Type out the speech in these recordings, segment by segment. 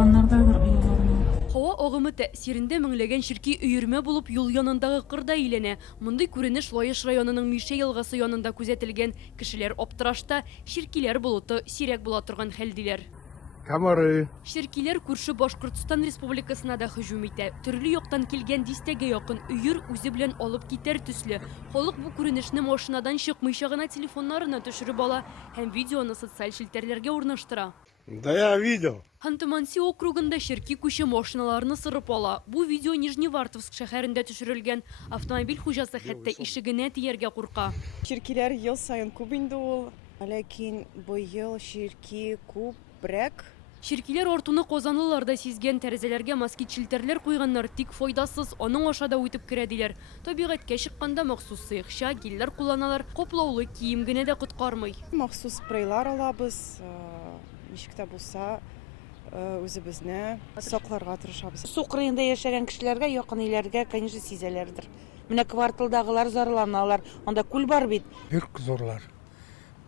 Каннардагы аялларына. Хава агымы тәсирендә меңләгән ширки өйрмә булып юл янындагы кырда әйләнә. Мондый күренеш Лаеш районының Мише елгасы янында күзәтелгән. Кешеләр аптырашта, ширкиләр болыты сирәк була торган хәл диләр. Камары. Ширкиләр күрше Башкортстан Республикасына да һөҗүм итә. Төрле яктан килгән дистәгә якын өйр үзе белән алып китәр төсле. Халык бу күренешне машинадан чыкмыйча гына телефоннарына төшереп ала һәм видеоны социаль челтәрләргә урнаштыра. Да я видел. Ханты-Манси округында ширки күче машиналарны сырып ала. Бу видео Нижневартовск шәһәрендә төшерелгән. Автомобиль хуҗасы хәтта ишегенә тияргә курка. Ширкиләр ел сайын күп инде ул, ләкин бу ел ширки күбрәк. Ширкиләр артуны казанлылар да сизгән, тәрәзәләргә москит челтәрләр куйганнар, тик файдасыз, аның ашада үтеп керә диләр. Табигатькә чыкканда махсус сыйкча, гилләр кулланалар, коплаулы кием генә дә коткармый. Махсус спрейлар алабыз, ничек тә булса үзебезне сакларга тырышабыз. Су кырыенда яшәгән кешеләргә, якын илләргә, конечно, сизәләрдер. Менә кварталдагылар зарланалар, анда күл бар бит. Бик зурлар.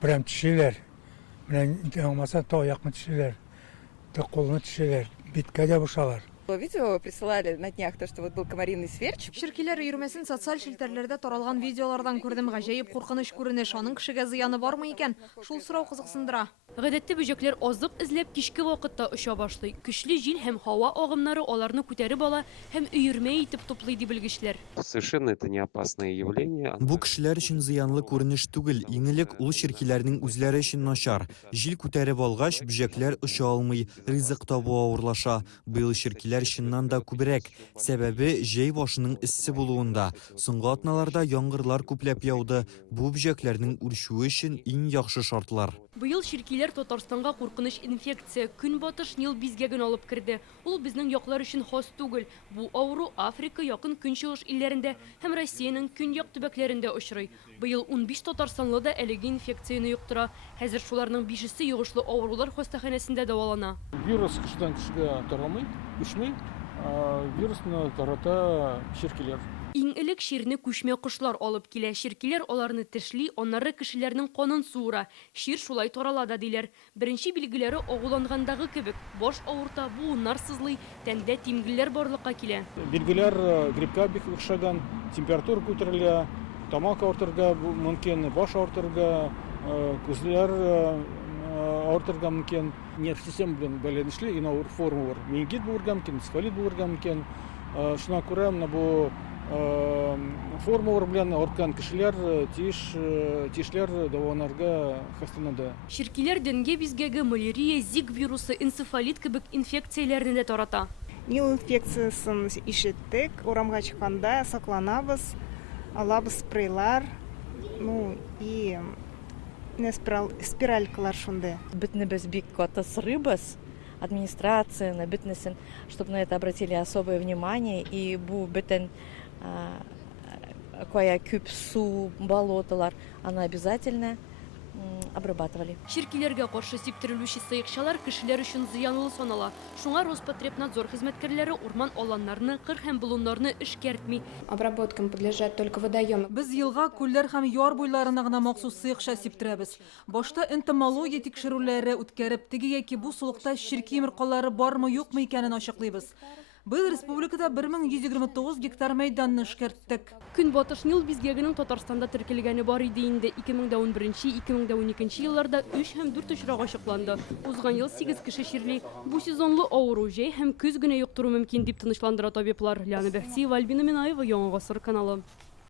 Прям төшеләр. Менә алмаса таякны төшеләр. Қолына төшеләр, биткә дә бушалар. Видео присылали на днях, то, что вот был комариный сверч. Ширкиләр йөрмәсен социаль челтәрләрдә таралган видеолардан күрдем. Гаҗәеп куркыныч күренеш, аның кешегә зыяны бармы икән? Шул сорау кызыксындыра. Гадәттә бөҗәкләр азык эзләп кичке вакытта оча башлый. Көчле җил һәм һава агымнары аларны күтәреп ала һәм өермә итеп туплый ди белгечләр. Совершенно это не опасное явление. Бу кешеләр өчен зыянлы күренеш түгел, иңелек ул ширкиләрнең үзләре өчен начар. Җил күтәреп алгач, бөҗәкләр оча алмый, ризык табу авырлаша. Быел ширкиләр чыннан да күбрәк. Сәбәбе җәй башының эссе булуында. Соңгы атналарда яңгырлар күпләп яуды. Бу бөҗәкләрнең үрчүе өчен иң яхшы шартлар. Быел ширкиләр Татарстанга куркыныч инфекция көнбатыш Нил бизгәген алып керде. Ул безнең яклар өчен хас түгел. Бу авыру Африка, якын көнчыгыш илләрендә һәм Россиянең көньяк төбәкләрендә очрый. Быел 15 татарстанлы да әлеге инфекцияны юктыра. Хәзер шуларның 5-се йогышлы авырулар хастаханәсендә дәвалана. Вирус кешедән кешегә тарамый, күчмәй. Вирусны тарата ширкиләр. Иң элек ширне күчмә кошлар алып килә. Ширкиләр аларны тешли, аннары кешеләрнең канын суыра. Шир шулай тарала да диләр. Беренче билгеләре агулангандагы кебек. Баш авырта, буыннар сызлый, тәндә тимгелләр барлыкка килә. Билгеләр гриппка бик охшаган, температура күтәрелә, тамак авыртырга мөмкин, баш авыртырга, күзләр авыртырга мөмкин. Нерв система белән бәйләнешле инаur форма бар. Менингит булырга мөмкин, энцефалит булырга мөмкин. Шуңа күрә менә бу формалар белән арткан кешеләр тиешләр дәваланырга хасталанды. Ширкиләр дәнгә бизгәге малярия, зик вирусы, энцефалит кебек инфекцияләрне дә тарата. Нил инфекциясын ишеттек, урамга чыкканда сакланабыз, алабыз спрейлар, и спиралькалар шундай. Битнебез бик каты сырыбыз. Администрация, битнесен, чтобы на это обратили особое внимание, и бу битен кая күп су, болоталар, она обязательно обрабатывали. Ширкиләргә каршы сиптерелүче сыекчалар кешеләр өчен зыянлы санала. Шуңа Роспотребнадзор хезмәткәрләре урман аланнарны, кыр һәм болыннарны эшкәртми. Обработкам подлежат только водоемы. Без елга, күлләр һәм яр буйларына гына махсус сыекча сиптерәбез. Башта энтомология тикшерүләре үткәреп, теге яки бу сулыкта ширки йомыркалары бармы, юкмы икәнен ачыклыйбыз. Быел республикада 1129 гектар мәйданны эшкәрттек. Көнбатыш Нил бизгәгенең Татарстанда теркелгәне бар иде инде. 2011-2012 елларда 3 һәм 4 очрак ачыкланды. Узган ел 8 кеше ширли. Бу сезонлы авыру җәй һәм көз генә юктыру мөмкин дип тынычландыра табиблар. Ляна Бәхтиева, Альбина Минаева, Яңа Гасыр каналы.